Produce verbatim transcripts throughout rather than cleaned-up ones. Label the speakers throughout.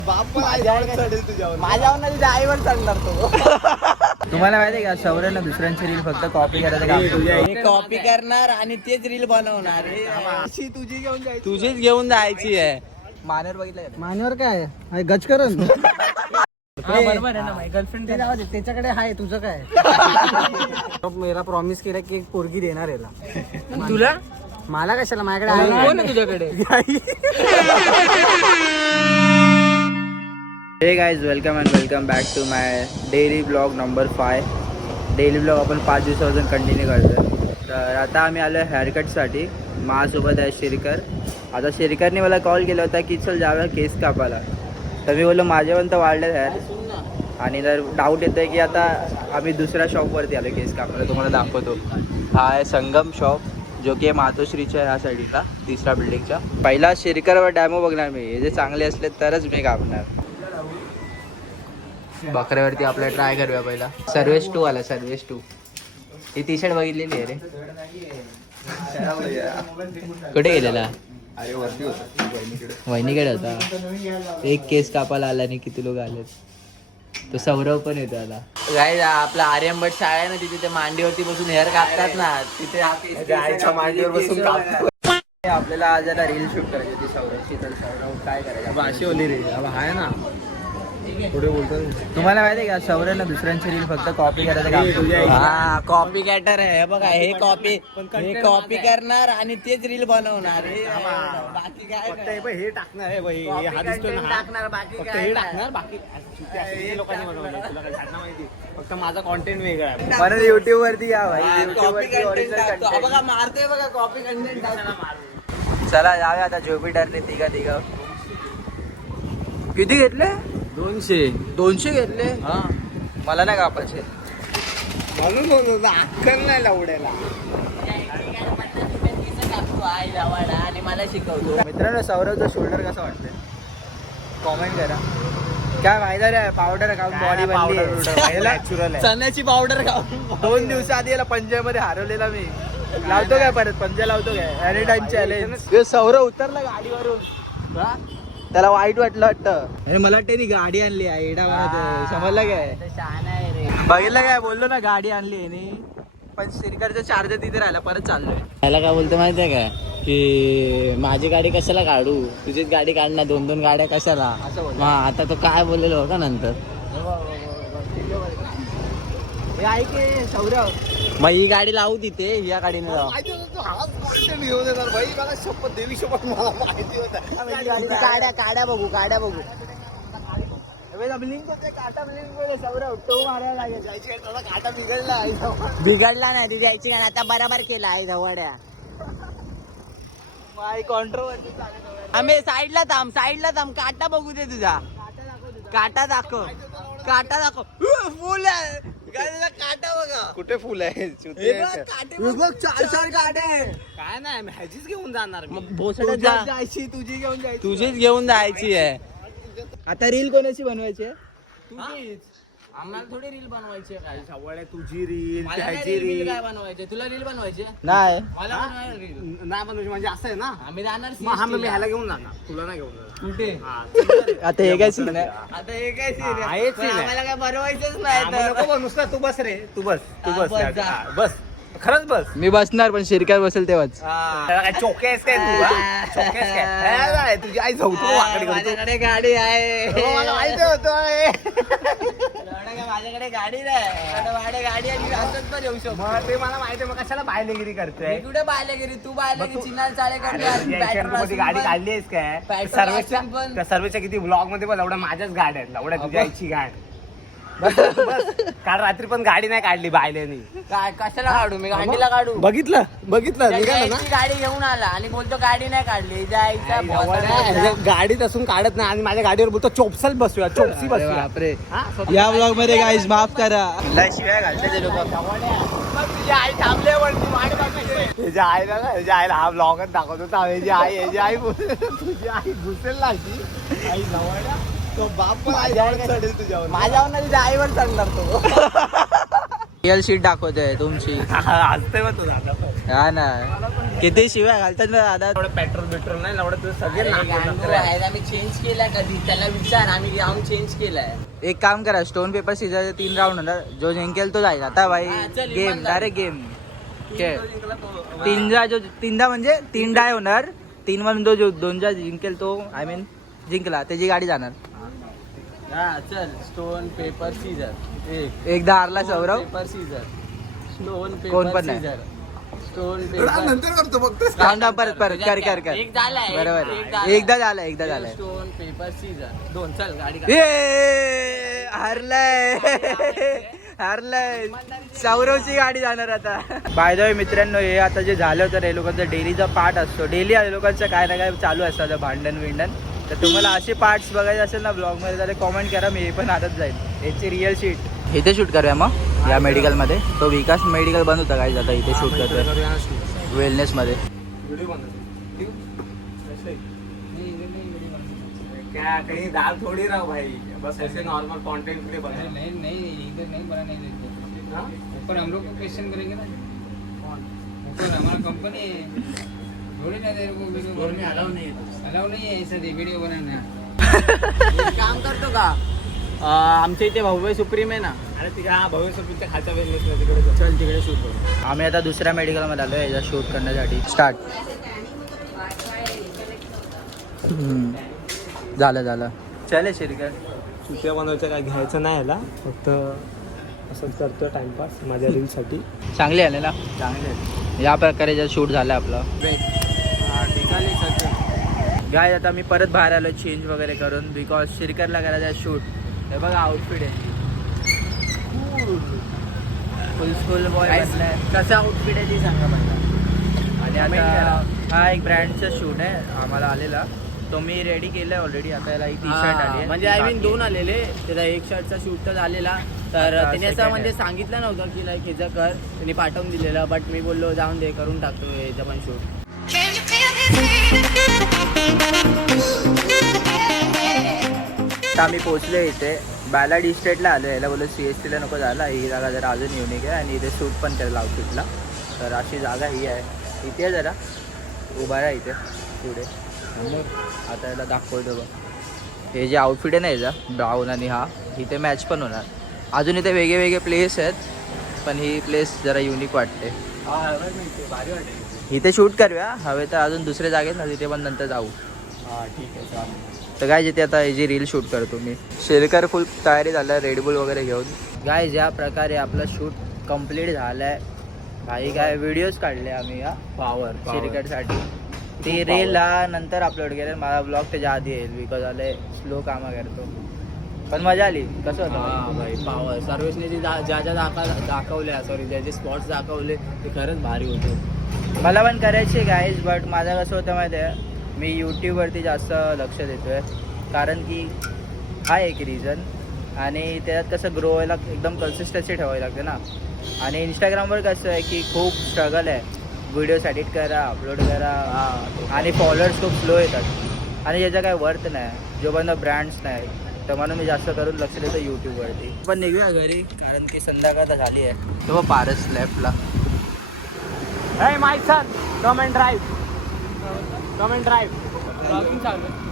Speaker 1: माझ्यावर ना तुझ्या आईवर चढणार तो. तुम्हाला माहिती आहे का शौर्यनं दुसऱ्यांची रील फक्त कॉपी करायचं काम कॉपी करणार आणि तेच रील बनवणार. तुझी घेऊन जायची तुझीच घेऊन जायची आहे. मानेवर बघितलं
Speaker 2: मानेवर काय आहे गजकरण.
Speaker 1: बरोबर आहे ना माझी गर्लफ्रेंड
Speaker 2: त्याच्याकडे आहे तुझं काय. मेरा प्रॉमिस केला की एक पोरगी देणार याला.
Speaker 1: तुला
Speaker 2: मला कशाला माझ्याकडे आहे
Speaker 1: कोण आहे तुझ्याकडे. Hey guys welcome and welcome back to my daily blog number five. Daily blog आपण पाच दिवसापासून कंटिन्यू करतो. तर आता आम्ही आलो हेअरकटसाठी. माझ्यासोबत आहे शिरकर. आता शिरकरने मला कॉल केला होता की चल जाऊया केस कापायला. तर मी बोललो माझे पण तर वाढले हेअर. आणि जर डाऊट येतो आहे की आता आम्ही दुसऱ्या शॉपवरती आलो केस कापायला. तुम्हाला दाखवतो. हा आहे संगम शॉप जो की मातोश्रीच्या ह्या साईडला तिसऱ्या बिल्डिंगच्या. पहिला शिरकरवर डॅमो बघणार मी. हे जे चांगले असले तरच मी कापणार. बकऱ्यावरती आपल्याला ट्राय करूया पहिला. सर्वेश टू आला. सर्वेश टू ही टी शर्ट बघितलेली आहे रे. कुठे गेलेला. वहिनीकडे होता. एक केस कापायला आला आणि किती लोक आलेत. तो सौरव पण येतो आता. काय आपला आर्यन भट शाळा आहे ना तिथे मांडीवरती बसून हेअर कापतात ना तिथे मांडीवर बसून कापतात. आपल्याला आज आता रील शूट करायची होती सौरवची. तर सौरव काय करायचं
Speaker 2: अशी ओली रे आहे ना. पुढे बोलतो.
Speaker 1: तुम्हाला माहिती आहे का शौर्यनं दुसऱ्यांची रील फक्त कॉपी करायचं काम. हा कॉपी कॅटर आहे बघा. हे कॉपी हे कॉपी करणार आणि तेच रील बनवणार. बाकी काय
Speaker 2: हे टाकणार आहे हा दिसतोय ना
Speaker 1: टाकणार. बाकी
Speaker 2: फक्त हे टाकणार. बाकी लोकांनी बनवलं तुला काय झाडणं माहिती. फक्त माझा कॉन्टेंट वेगळा आहे.
Speaker 1: परत युट्यूब वरती या भाई. बघा मारतोय बघा कॉपी कंटेंट. चला जाऊया आता ज्युपिटरने तिघा तिघा. किती घेतले.
Speaker 2: दोनशे
Speaker 1: दोनशे घेतले. हा मला नाही कापायचे
Speaker 2: म्हणून बोलतो अक्कल नाही लावड्याला.
Speaker 1: आणि मला शिकवतो. मित्रांनो सौरवचा शोल्डर कसा वाटतंय कॉमेंट करा. काय फायदा रे पावडर खाऊन बॉडी बनली.
Speaker 2: नॅचरल आहे.
Speaker 1: चण्याची पावडर खाऊन दोन दिवसाआधी याला पंजामध्ये हरवलेला मी. लावतो काय परत पंजा लावतो काय एनी टाइम चॅलेंज. सौरव उतरला गाडीवरून. त्याला वाईट वाटलं वाटतं. अरे मला वाटतं गाडी आणली आहे एडा म्हणत. समजलं काय बघितलं काय बोललो ना गाडी आणली आहे. पण शिरकरचा चार्जर तिथे राहिला परत चाललोय.
Speaker 3: त्याला काय बोलतो माहितीये का की माझी गाडी कशाला काढू तुझीच गाडी काढणार. दोन दोन गाड्या कशाला. हा आता तो काय बोललेलो का नंतर.
Speaker 1: ऐके सौरव
Speaker 3: मग ही गाडी लावू तिथे या गाडीने लावू.
Speaker 1: काड्या काड्या बघू काड्या बघू. बिघडला नाही ती जायची कारण आता बराबर केला आहे धवड्या. आम्ही साईडला थांब साईडला थांब. काटा बघू दे तुझा. काटा दाखव काटा दाखव. फुल आहे काटा बघा.
Speaker 2: कुठे फुल आहे.
Speaker 1: चार चार काटे.
Speaker 2: काय नाही ह्याचीच घेऊन जाणार.
Speaker 1: जायची तुझी घेऊन जायची.
Speaker 3: तुझीच घेऊन जायची आहे.
Speaker 1: आता रील कोणाची बनवायची आहे. तुझीच.
Speaker 3: आम्हाला थोडी रील बनवायची आहे.
Speaker 2: सवय तुझी रील
Speaker 3: मला
Speaker 2: त्याची
Speaker 3: रील
Speaker 2: रील.
Speaker 3: काय बनवायची तुला रील बनवायची
Speaker 1: नाही
Speaker 3: मला बनवायला रील.
Speaker 2: नाही बनवायची म्हणजे असं आहे ना.
Speaker 3: आम्ही जाणार
Speaker 2: मग हा मी ह्याला घेऊन जाणार तुला नाही घेऊन जाणार.
Speaker 3: कुठे.
Speaker 2: हा,
Speaker 1: आता हे काय सीन आहे.
Speaker 3: आता हे काय
Speaker 2: हा, हेच scene आहे.
Speaker 3: आम्हाला काय बनवायचंच
Speaker 2: हा,
Speaker 3: नाही
Speaker 2: मग
Speaker 3: तर.
Speaker 2: नको बनवूस ना. तू बस रे तू बस तू
Speaker 3: हा,
Speaker 2: बस
Speaker 3: बस जा.
Speaker 2: हा, बस खरंच बस.
Speaker 1: मी बसणार पण शिरकर बसेल तेव्हाच.
Speaker 2: त्याला काय चोके आहेस काय तू हा? चोके आहेस काय हे काय, तुझी आई झवतो वाकडी करतो.
Speaker 3: माझ्याकडे गाडी आहे.
Speaker 2: हो, मला माहिती होतं
Speaker 3: एवढं काय माझ्याकडे गाडी नाही. आता माझ्याकडे गाडी आणि असंच पण येऊ शकतो.
Speaker 2: मग ते मला माहिती आहे. मग कशाला बायलेगिरी करतोय.
Speaker 3: मी कुठे बायला गेली तू बायला
Speaker 2: मग तू-
Speaker 3: चिन्हाल चाळे करते.
Speaker 2: अरे,
Speaker 3: आणि
Speaker 2: तुझ्या
Speaker 3: petrol
Speaker 2: याच्यावर ती
Speaker 3: असून
Speaker 2: गाडी
Speaker 3: पण-
Speaker 2: काढली आहेस काय.
Speaker 3: petrol
Speaker 2: सर्वेच्या
Speaker 3: असून पण-
Speaker 2: त्या सर्वेच्या किती ब्लॉग मध्ये बघ एवढ्या माझ्याच गाड्या आहेत. एवढ्या तुझ्या आईची गाड. बस बस. काल रात्री पण गाडी नाही काढली बायलेनी.
Speaker 3: काय कशाला काढू मी गाडीला काढू.
Speaker 2: बघितलं बघितलं
Speaker 3: त्या
Speaker 2: निघालं
Speaker 3: जयची गाडी घेऊन आला आणि बोलतो गाडी नाही काढली. जायचा
Speaker 2: ना. गाडीत असून काढत नाही आणि माझ्या गाडीवर बोलतो चोपसल बसूया चोपसी बसूया.
Speaker 1: बापरे.
Speaker 2: हा, स्वतः-
Speaker 1: या ब्लॉग मध्ये गाईज माफ करा. शिवाय घालते ते लोक.
Speaker 2: तुझी आई थांबल्यावर तू वाट बघते. त्याच्या आईला ना त्याच्या आईला हा ब्लॉगच दाखवत होता. याची आई याची आई तुझी आई घुसेल ना अशी. आई जवळ तो बाप पण
Speaker 1: माझ्यावर
Speaker 2: चढेल तुझ्यावर.
Speaker 1: माझ्यावर ना तुझ्या आईवर चढणार तो. रिअल शीट दाखवतोय तुमची.
Speaker 2: असते मग तू दादा पण.
Speaker 1: हा ना, किती शिवाय घालतात ना दादा.
Speaker 2: एवढं पेट्रोल बिट्रोल नाही एवढं तुझं सगळे
Speaker 3: अरे
Speaker 2: नाक
Speaker 3: गांडू
Speaker 2: नखरे आहे.
Speaker 3: आहे, आम्ही चेंज केलाय कधी त्याला विचार, आम्ही जाऊन चेंज केलाय.
Speaker 1: एक काम करा, स्टोन पेपर सीझर तीन राऊंड होणार, जो जिंकेल तो जाईल. आता भाई
Speaker 3: हा, चल,
Speaker 1: गेम,
Speaker 3: इमानदार.
Speaker 1: Direct game. खेळ
Speaker 2: तो जिंकला तो-
Speaker 1: तीनदा, जो तीनदा म्हणजे तीन डाय होणार. तीन वन दो, जो दोनदा जिंकेल तो आय मीन जिंकला, त्याची गाडी जाणार.
Speaker 3: हा चल, स्टोन पेपर सीझर. एक
Speaker 1: एकदा हारला सौरव.
Speaker 3: Paper scissor. स्टोन
Speaker 1: कोण
Speaker 3: पेपर
Speaker 1: पण नाही.
Speaker 3: सीझर. स्टोन
Speaker 2: तुला
Speaker 3: पेपर.
Speaker 2: नंतर करतो फक्त.
Speaker 1: थांब थांब, परत परत कर कर कर.
Speaker 3: एक झालाय,
Speaker 1: बरोबर,
Speaker 3: एक झालाय.
Speaker 1: एकदा झालं, एकदा झालंय.
Speaker 3: Stone paper scissor. दोन, चल गाडी काढ.
Speaker 1: ए हारलाय हारलाय. सौरवची गाडी जाणार आता. बाय द वे मित्रांनो, हे आता जे झालं तर हे लोकांचा डेलीचा पार्ट असतो. डेली हे लोकांचं काय ना काय चालू असतं भांडण विंडण. तर तुम्हाला असे पार्ट्स बघायचे असेल ना ब्लॉग मध्ये, तर कॉमेंट करा, मी हे पण आताच जाईल. याची रिअल शीट इथे शूट करूया मग या मेडिकल मध्ये. तो विकास मेडिकल बंद होता काय, आता इथे शूट करतोय वेलनेस मध्ये.
Speaker 2: व्हिडिओ बनवतो. ठीक आहे? क्या कहीं दाल थोड़ी रहा भाई, बस ऐसे नॉर्मल कंटेंट के लिए बना.
Speaker 4: नहीं नहीं इधर नहीं बना नहीं देते.
Speaker 2: हाँ?
Speaker 4: ऊपर हम लोग को क्वेश्चन करेंगे ना. ऊपर हमारा कंपनी है, थोड़ी ना तेरे को वीडियो
Speaker 3: अलाउ नाही आहे.
Speaker 4: अलाउ नहीं है ऐसा वीडियो बनाना.
Speaker 3: एक काम करतो का, अं, आमच्या इथे भव्य सुप्रीम आहे ना,
Speaker 2: अरे तिकडे हा भविष्य तुमच्या खालच्या बिझनेस तिकडे जाऊ.
Speaker 3: चल तिकडे शूट करू.
Speaker 1: आम्ही आता दुसऱ्या मेडिकल मध्ये आलो याचा शूट करण्यासाठी. स्टार्ट. झालं झालं. चले शिरकर.
Speaker 2: सुट्या बनवायचं काय घ्यायचं नाही याला, फक्त असंच करतोय टाइमपास माझ्या रीलसाठी.
Speaker 1: चांगले आले ना, चांगले. या प्रकारे जर शूट झालं आपलं. गाय आता मी परत बाहेर आलो चेंज वगैरे करून, बिकॉज शिरकरला करायचं आहे शूट. हे बघा आउटफिट आहे, फुल स्कूल बॉय बसलाय.
Speaker 3: कसं आउटफिट आहे ती सांगा मला.
Speaker 1: आणि आता हा एक ब्रँडचा शूट आहे आम्हाला आलेला, तो मी रेडी केलाय ऑलरेडी. आता याला एक टी शर्ट आली आहे.
Speaker 3: म्हणजे आय मीन दोन आलेले, त्याचा एक शर्टचा शूट तर झालेला. तर
Speaker 1: आता
Speaker 3: त्याने असं
Speaker 1: second
Speaker 3: म्हणजे
Speaker 1: आहे.
Speaker 3: सांगितलं नव्हतं की लाईक ह्याचं कर, त्यांनी पाठवून दिलेलं. बट मी बोललो जाऊन दे, करून टाकतो ह्याचं पण shoot.
Speaker 5: Can you feel this
Speaker 1: आता आम्ही पोहोचलो इथे बालाडी इस्टेटला आलो. याला बोललो सी एस टीला नको जायला, ही जागा जरा अजून युनिक आहे आणि इथे शूट पण करेल आउटफिटला. तर अशी जागा ही आहे. इथे आहे जरा उभा आहे इथे पुढे. आता याला दाखवतो बघ, हे जे आउटफिट आहे ना याचा ब्राऊन आणि हा, इथे मॅच पण होणार. अजून इथे वेगळे वेगळे प्लेस आहेत, पण ही प्लेस जरा युनिक वाटते.
Speaker 2: भारी वाटेल.
Speaker 1: इथे शूट करूया, हवे तर अजून दुसरे जागेत ना तिथे पण नंतर जाऊ.
Speaker 2: हा ठीक आहे चालेल.
Speaker 1: तर काय जिथे आता याची रील शूट करतो मी. शेरकर फुल तयारी झालं रेडबुल वगैरे घेऊन. गाय ज्या प्रकारे आपलं शूट कम्प्लीट झालं आहे भाई, काय व्हिडिओज काढले आम्ही या
Speaker 2: पॉवर
Speaker 1: शेरकरसाठी. ते रीलला नंतर अपलोड केलं, मला ब्लॉग त्याच्या आधी येईल बिकॉज आले स्लो कामं करतो. पण मजा आली. कसं
Speaker 3: हा
Speaker 1: होतं
Speaker 3: भाई पावर सर्वेशने जे दा- ज्या ज्या दाखा दाखवल्या सॉरी ज्या जे स्पॉट्स दाखवले ते खरंच भारी होते.
Speaker 1: मला पण करायचे गाईज, बट माझं कसं होतं माहिती आहे, मी यूट्यूबवरती जास्त लक्ष देतो आहे. कारण की हा एक रिझन, आणि त्याच्यात कसं ग्रो व्हायला एकदम कन्सिस्टन्सी ठेवावी लागते ना. आणि इंस्टाग्रामवर कसं आहे की खूप स्ट्रगल आहे, व्हिडिओज एडिट करा, अपलोड करा, आणि फॉलोअर्स खूप स्लो येतात आणि याचा काय वर्थ नाही जोपर्यंत ब्रँड्स नाही. तर म्हणून मी जास्त करून लक्ष देतो यूट्यूबवरती. पण निघूया घरी, कारण की संध्याकाळ तर झाली आहे. तो पारस लेफ्टला.
Speaker 2: Hey my son, come and drive. Come and drive.
Speaker 4: Blogging चालू आहे.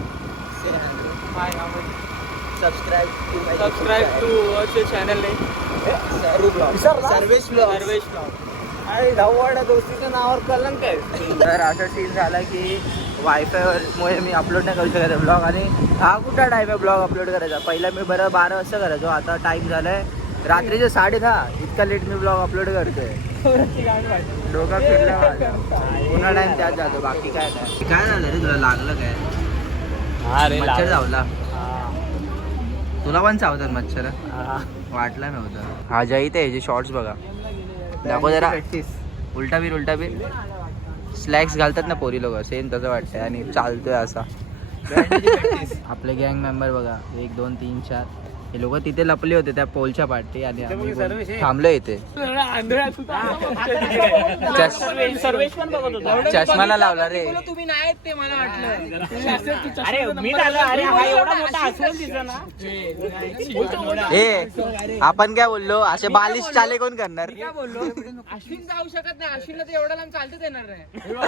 Speaker 1: Subscribe
Speaker 4: subscribe to watch channel नाही.
Speaker 1: सर्वेश ब्लॉग.
Speaker 4: सर्वेश ब्लॉग.
Speaker 2: अरे धाववाडा दोस्तीच्या नावावर कलंक आहे.
Speaker 1: तर असा सीन झाला की वायफायमुळे मी अपलोड नाही करू शकत ब्लॉग. आणि हा कुठला टाईम आहे ब्लॉग अपलोड करायचा. पहिला मी बरं बारा वाजता करायचो, आता टाईम झाला आहे रात्रीचे साडे दहा. इतका लेट मी ब्लॉग अपलोड करतोय. डोका फिरला माझा. पुन्हा टाईम त्यात जातो, बाकी काय नाही. काय झालं रे तुला, लागलं काय?
Speaker 2: अरे
Speaker 1: मच्छर चावला तुला पण चावतात मच्छर? वाटलं नव्हतं. हा जय ते ह्याचे शॉर्ट्स बघा, दाखव जरा. उलटा बीर उलटा बीर स्लॅक्स घालतात ना पोरी लोक, सेम तसं वाटतंय आणि चालतोय असा. आपले गँग मेंबर बघा, एक दोन तीन चार हे लोक तिथे लपले होते त्या पोलच्या पाठी आणि आम्ही बोल- थांबलो इथे चष- चष्माला लावला रे
Speaker 3: तुम्ही नाही ते मला वाटलं अरे मी आलो अरे हा एवढा मोठा हसवून दिसला ना
Speaker 1: ए आपण काय बोललो असे बालिश चाले कोण करणार
Speaker 3: काय बोललो अश्विन जाऊ शकत नाही अश्विनला तर एवढा लांब चालतच येणार नाही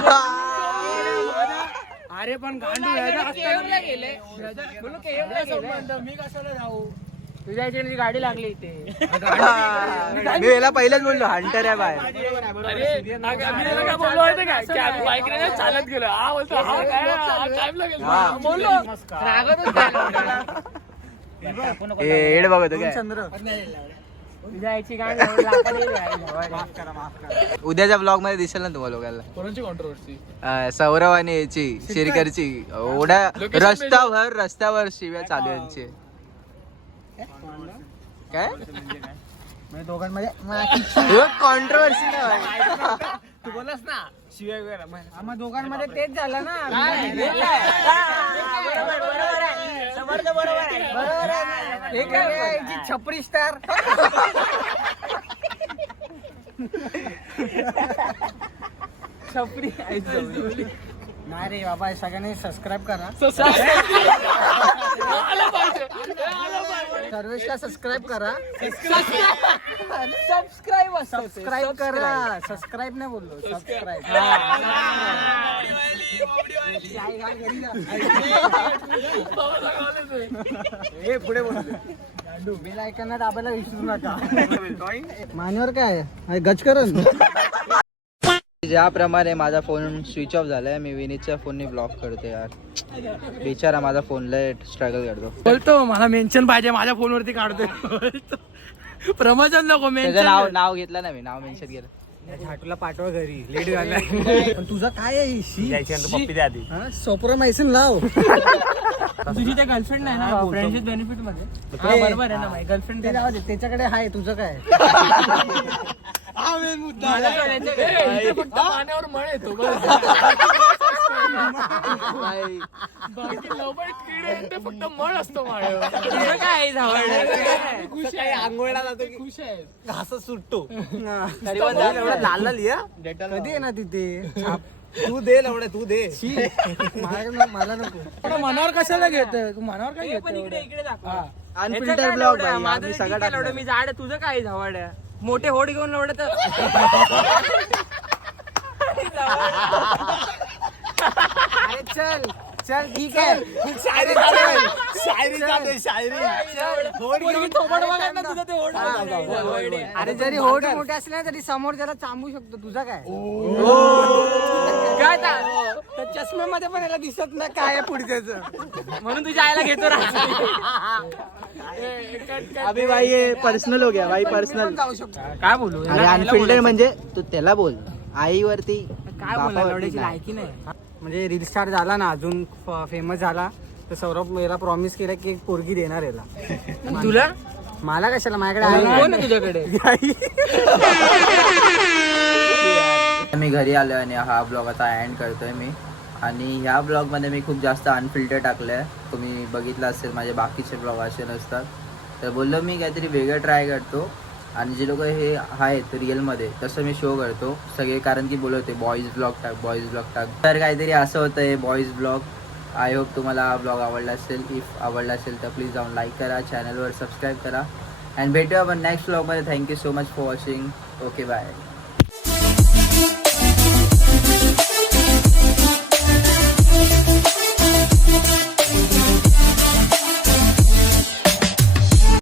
Speaker 3: अरे पण गांडू केवढला गेले बोलू केवढला गेले मी कशाला जाऊ तुझ्या इथे गाडी लागली इथे
Speaker 1: मी याला पहिलेच बोललो हंटर आहे बाहेर
Speaker 3: चालत गेलो हा बोलतो
Speaker 1: हा.
Speaker 3: रागतच
Speaker 1: ए, एड बघतो काय
Speaker 3: तुझ्या याची गाडी
Speaker 1: उद्याच्या ब्लॉग मध्ये दिसेल ना तुम्हाला लोकांना
Speaker 4: कोणाची कॉन्ट्रोवर्सी
Speaker 1: अं, सौरव आणि याची शिरकरची एवढ्या रस्त्यावर रस्त्यावर शिव्या चालू आहे यांची काय
Speaker 2: दोघांमध्ये
Speaker 1: कॉन्ट्रोवर्सी
Speaker 3: तू बोलस ना शिवाय
Speaker 2: आम्हा दोघांमध्ये तेच झालं ना छपरी स्टार
Speaker 3: छपरी
Speaker 2: नाही रे बाबा सगळ्यांनी सबस्क्राईब करा सर्वेशला सबस्क्राईब करा
Speaker 3: सबस्क्राईब
Speaker 2: सबस्क्राईब करा सबस्क्राईब नाही बोललो सबस्क्राईब पुढे बोलतो बेल आयकॉन दाबायला विसरू नका मान्यवर काय गजकरण
Speaker 1: ज्याप्रमाणे माझा फोन स्विच ऑफ झालाय मी विनीतच्या फोनने ब्लॉक करतो यार बिचारा माझा फोन लय स्ट्रगल करतो
Speaker 3: बोलतो मला मेन्शन पाहिजे माझ्या फोनवरती काढतोय प्रमोशन नको
Speaker 1: त्याचं
Speaker 3: मेन्शन
Speaker 1: नाव नाव घेतलं ना मी नाव मेन्शन केलं
Speaker 2: झाटूला पाठवा घरी लेट झालाय पण तुझं काय आहे पप्पी द्या आधी सोपरा मैसन लाव
Speaker 3: तुझी त्या गर्लफ्रेंड नाही ना फ्रेंडशिप बेनिफिट मध्ये हा, बरोबर आहे ना माझी गर्लफ्रेंड
Speaker 2: ते जाऊ दे, त्याच्याकडे आहे तुझं काय
Speaker 3: फक्त पाण्यावर मळ येतो फक्त मळ असतो काय खुश आहे आंघोळला जातो खुश आहे
Speaker 2: घास सुटतो
Speaker 1: तरी पण लाल लाल या
Speaker 2: कधी आहे ना तिथे
Speaker 1: तू दे लवडे तू दे
Speaker 2: मला मला नको
Speaker 3: मनावर कशाला घेत तू मनावर काय घेत इकडे इकडे
Speaker 1: अनफिल्टर ब्लॉग आम्ही सगळं टाकलं.
Speaker 3: मी झाड तुझं काय झावड मोठे होड घेऊन लवडत
Speaker 2: अरे चल चल ठीक आहे शायरी शायरी चालू शायरी अरे जरी होड मोठे असले ना तरी समोर त्याला चांबू शकतो तुझा काय चष्म्यामध्ये पण याला दिसत नाही काय आहे पुढच्याच
Speaker 3: म्हणून तुझ्या आईला घेतो
Speaker 1: अभि भाई ये पर्सनल हो गया भाई पर्सनल
Speaker 2: जाऊ शकतो
Speaker 3: काय बोलू
Speaker 1: अरे अनफिल्टर म्हणजे तू त्याला बोल आईवरती
Speaker 3: काय बोला
Speaker 1: बापावरती
Speaker 3: लवड्याची
Speaker 1: नाही.
Speaker 3: लायकी नाही
Speaker 2: म्हणजे रील स्टार झाला ना अजून फेमस झाला तर सौरभ याला प्रॉमिस केलं की एक पोरगी देणार याला
Speaker 3: तुला
Speaker 2: मला कशाला माझ्याकडे आहे
Speaker 3: कोण आहे तुझ्याकडे
Speaker 1: मी घरी आलो आणि हा ब्लॉग आता एंड करतोय मी आणि ह्या ब्लॉगमध्ये मी खूप जास्त अनफिल्टर टाकलं आहे तुम्ही बघितलं असेल माझे बाकीचे ब्लॉग असे नसतात तर बोललो मी काहीतरी वेगळं ट्राय करतो आणि जे लोक हे आहेत रिअलमध्ये तसं मी शो करतो सगळे कारण की बोलत होते बॉईज ब्लॉग टाक बॉईज ब्लॉग टाक तर काहीतरी असं होतं आहे बॉईज ब्लॉग आय होप तुम्हाला हा ब्लॉग आवडला असेल इफ आवडला असेल तर प्लीज जाऊन लाईक करा चॅनलवर सबस्क्राईब करा अँड भेटूया आपण नेक्स्ट ब्लॉगमध्ये thank you so much for watching okay bye